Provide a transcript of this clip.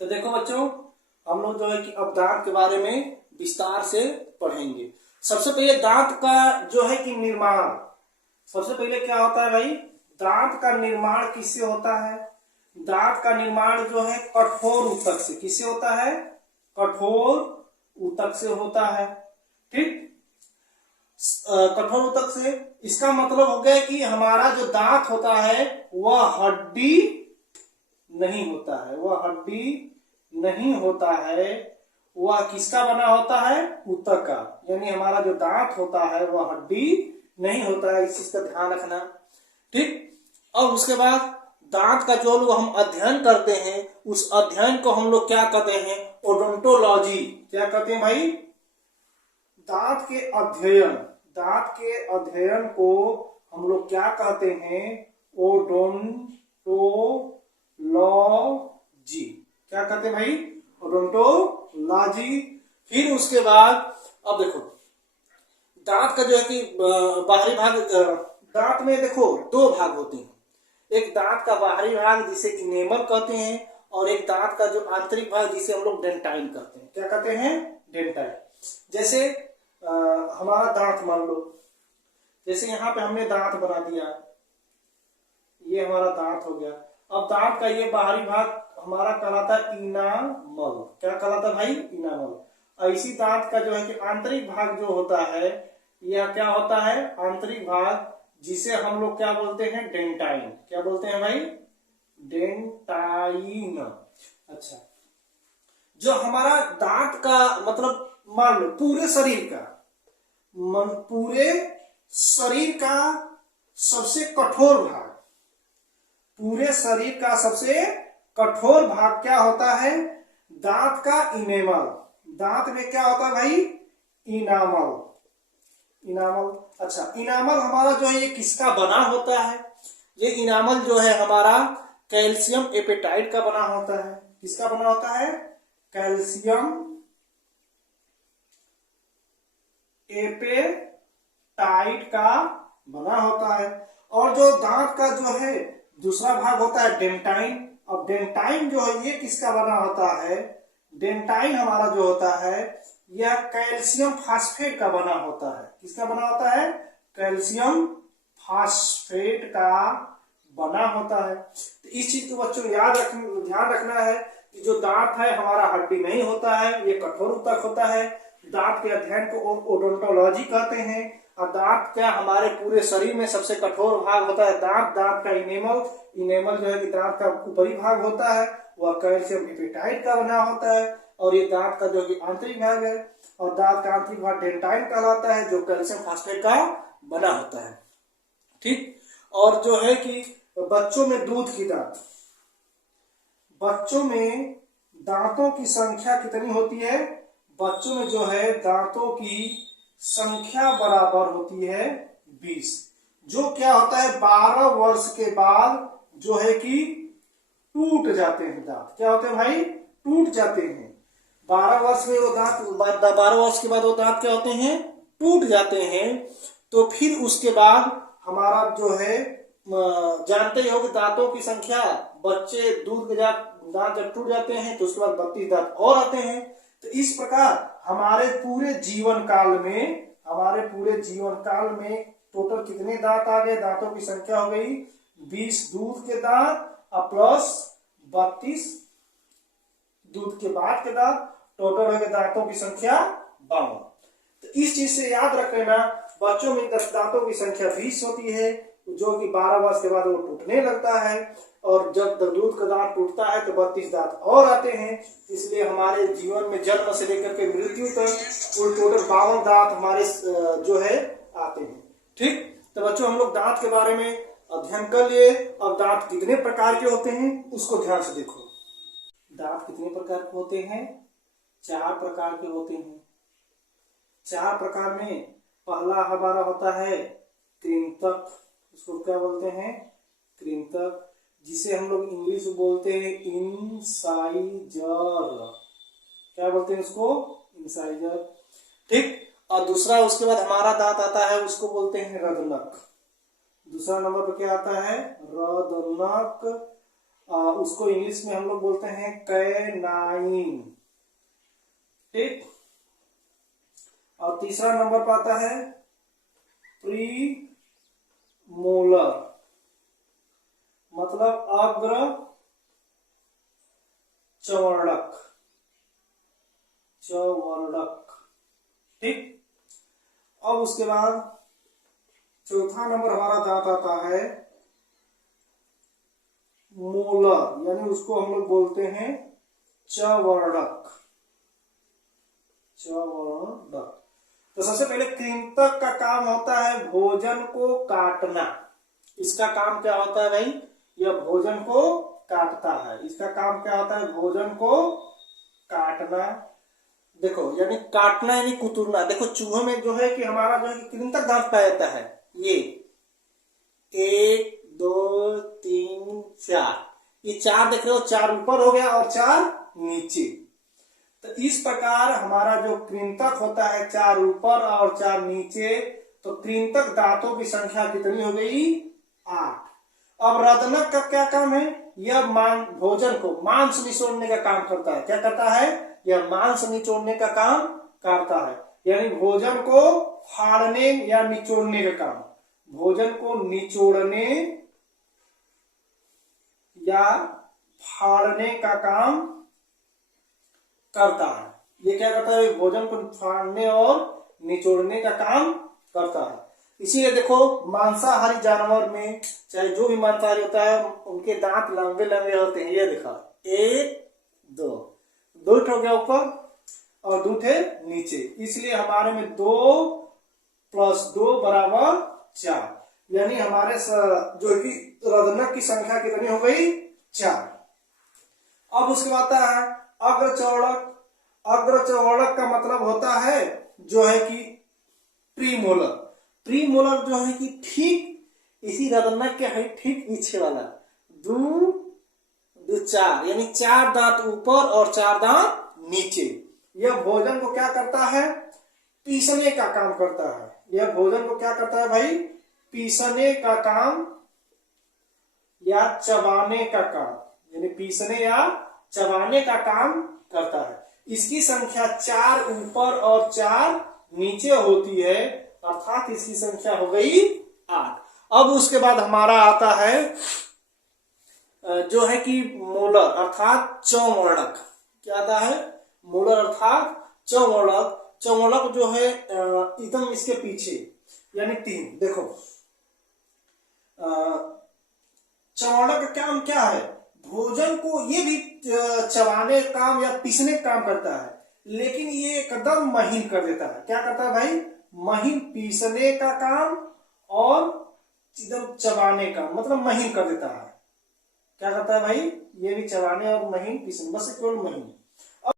तो देखो बच्चों, हम लोग जो है कि अब दांत के बारे में विस्तार से पढ़ेंगे। सबसे पहले दांत का जो है कि निर्माण, सबसे पहले क्या होता है भाई, दांत का निर्माण किससे होता है? दांत का निर्माण जो है कठोर ऊतक से। किससे होता है? कठोर ऊतक से होता है। ठीक, कठोर ऊतक से। इसका मतलब हो गया कि हमारा जो दांत होता है वह हड्डी नहीं होता है, वह हड्डी नहीं होता है, वह किसका बना होता है? ऊतक का। यानी हमारा जो दांत होता है वह हड्डी नहीं होता है, इस चीज का ध्यान रखना। ठीक, और उसके बाद दांत का जो लोग हम अध्ययन करते हैं उस अध्ययन को हम लोग क्या कहते हैं? ओडोंटोलॉजी। क्या कहते हैं भाई? दांत के अध्ययन, दांत के अध्ययन को हम लोग क्या कहते हैं? ओडोंटोलॉजी। क्या कहते हैं भाई? ओडोंटोलॉजी। फिर उसके बाद अब देखो, दांत का जो है कि बाहरी भाग, दांत में देखो दो भाग होते हैं। एक दांत का बाहरी भाग जिसे इनेमल कहते हैं, और एक दांत का जो आंतरिक भाग जिसे हम लोग डेंटाइन कहते हैं। क्या कहते हैं? डेंटाइन। जैसे हमारा दांत मान लो, जैसे यहाँ पे हमने दांत बना दिया, ये हमारा दांत हो गया। अब दांत का ये बाहरी भाग हमारा कहलाता है इनामल। क्या कहलाता है भाई? इनामल। ऐसी दांत का जो है कि आंतरिक भाग जो होता है, यह क्या होता है? आंतरिक भाग, जिसे हम लोग क्या बोलते हैं? डेंटाइन। क्या बोलते हैं भाई? डेंटाइन। अच्छा, जो हमारा दांत का मतलब मान लो पूरे शरीर का, पूरे शरीर का सबसे कठोर भाग, पूरे शरीर का सबसे कठोर भाग क्या होता है? दांत का इनेमल। दांत में क्या होता है भाई? इनामल। इनामल। अच्छा, इनामल हमारा जो है ये किसका बना होता है? ये इनामल जो है हमारा कैल्शियम एपेटाइट का बना होता है। किसका बना होता है? कैल्शियम एपेटाइट का बना होता है। और जो दांत का जो है दूसरा भाग होता है डेंटाइन। अब डेंटाइन जो है ये किसका बना होता है? डेंटाइन हमारा जो होता है यह कैल्शियम फास्फेट का बना होता है। किसका बना होता है? कैल्शियम फास्फेट का बना होता है। तो इस चीज को बच्चों ध्यान रखना है कि जो दांत है हमारा हड्डी नहीं होता है, ये कठोर ऊतक होता है। दांत के अध्ययन को ओडोंटोलॉजी कहते हैं। और दांत क्या हमारे पूरे शरीर में सबसे कठोर भाग होता है? दांत। दांत का इनेमल, इनेमल जो है कि दांत का ऊपरी भाग होता है, वह कैल्शियम एपेटाइट का बना होता है। और ये दांत का जो कि आंतरिक भाग है, और दांत का आंतरिक भाग डेंटाइन कहलाता है, जो कैल्शियम फास्फेट का बना होता है। ठीक, और जो है कि बच्चों में दूध की दांत, बच्चों में दांतों की संख्या कितनी होती है? बच्चों में जो है दांतों की संख्या बराबर होती है 20। जो क्या होता है 12 वर्ष के बाद जो है कि टूट जाते हैं दांत। क्या होते हैं भाई? टूट जाते हैं। 12 वर्ष में वो दांत, 12 वर्ष के बाद वो दांत क्या होते हैं? टूट जाते हैं। तो फिर उसके बाद हमारा जो है, जानते ही हो कि दांतों की संख्या, बच्चे दूध के दांत जब टूट जाते हैं तो उसके बाद 32 दांत और आते हैं। तो इस प्रकार हमारे पूरे जीवन काल में टोटल कितने दांत आ गए? दांतों की संख्या हो गई 20 दूध के दांत और प्लस 32 दूध के बाद के दांत, टोटल हो गए दांतों की संख्या 52। तो इस चीज से याद रख लेना, बच्चों में दांतों की संख्या 20 होती है, जो कि 12 वर्ष के बाद वो टूटने लगता है। और जब दूध का दांत टूटता है तो 32 दांत और आते हैं। इसलिए हमारे जीवन में जन्म से लेकर के मृत्यु तक कुल टोटल 52 दांत हमारे जो है आते हैं। ठीक, तो बच्चों हम लोग दांत के बारे में अध्ययन कर लिए। अब दांत कितने प्रकार के होते हैं उसको ध्यान से देखो। दांत कितने प्रकार के होते हैं? 4 प्रकार के होते हैं। 4 प्रकार में पहला हमारा होता है कृंतक। उसको क्या बोलते हैं? कृंतक, जिसे हम लोग इंग्लिश में बोलते हैं इंसाइजर। क्या बोलते हैं उसको? इंसाइजर। ठीक, और दूसरा उसके बाद हमारा दांत आता है, उसको बोलते हैं रदनक। दूसरा नंबर पर क्या आता है? रदनक। उसको इंग्लिश में हम लोग बोलते हैं कैनाइन। ठीक। और तीसरा नंबर पर आता है प्रीमोलर, मतलब अग्र चवर्णक, चवर्णक। ठीक। अब उसके बाद चौथा नंबर हमारा दांत आता है मोलर, यानी उसको हम लोग बोलते हैं चवर्णक, चवर्णक। तो सबसे पहले कृंतक का काम होता है भोजन को काटना। इसका काम क्या होता है भाई? यह भोजन को काटता है। इसका काम क्या होता है? भोजन को काटना। देखो, यानी काटना यानी कुतरना। देखो चूहों में जो है कि हमारा जो है कृंतक दांत पाया जाता है। ये 1 2 3 4, ये 4 देख रहे हो, 4 ऊपर हो गया और 4 नीचे। तो इस प्रकार हमारा जो कृंतक होता है 4 ऊपर और 4 नीचे। तो कृंतक दांतों की संख्या कितनी हो गई? 8। अब रदनक का क्या काम है? यह भोजन को मांस निचोड़ने का काम करता है। क्या करता है? यह मांस निचोड़ने का काम करता है, यानी भोजन को फाड़ने या निचोड़ने का काम। भोजन को निचोड़ने या फाड़ने का काम करता है। ये क्या करता है? भोजन को फाड़ने और निचोड़ने का काम करता है। इसीलिए देखो मांसाहारी जानवर में, चाहे जो भी मांसाहारी होता है, उनके दांत लंबे लंबे होते हैं। ये देखा, 1 2 2 हो गया ऊपर और 2 थे नीचे। इसलिए हमारे में 2 + 2 = 4, यानी हमारे जो कि रदनक की संख्या कितनी हो गई? 4। अब उसके बाद आता है अग्रचौड़क। अग्रचौड़क का मतलब होता है जो है कि प्रीमोलर। प्रीमोलर जो है कि ठीक इसी रदनक के है ठीक पीछे वाला, 2 2 4, यानी 4 दांत ऊपर और 4 दांत नीचे। यह भोजन को क्या करता है? पीसने का काम करता है। यह भोजन को क्या करता है भाई? पीसने का काम या चबाने का काम, यानी पीसने या चबाने का काम करता है। इसकी संख्या 4 ऊपर और 4 नीचे होती है, अर्थात इसकी संख्या हो गई 8। अब उसके बाद हमारा आता है जो है कि मोलर अर्थात चौवर्णक। क्या आता है? मोलर अर्थात चौवर्णक। चौवर्णक जो है एकदम इसके पीछे, यानी 3। देखो चौवर्णक का काम क्या है? भोजन को ये भी चबाने का काम या पीसने का काम करता है, लेकिन ये एकदम महीन कर देता है। क्या करता है भाई? महीन पीसने का काम और एकदम चबाने का, मतलब महीन कर देता है। क्या करता है भाई? ये भी चबाने और महीन पीसने, बस केवल महीन।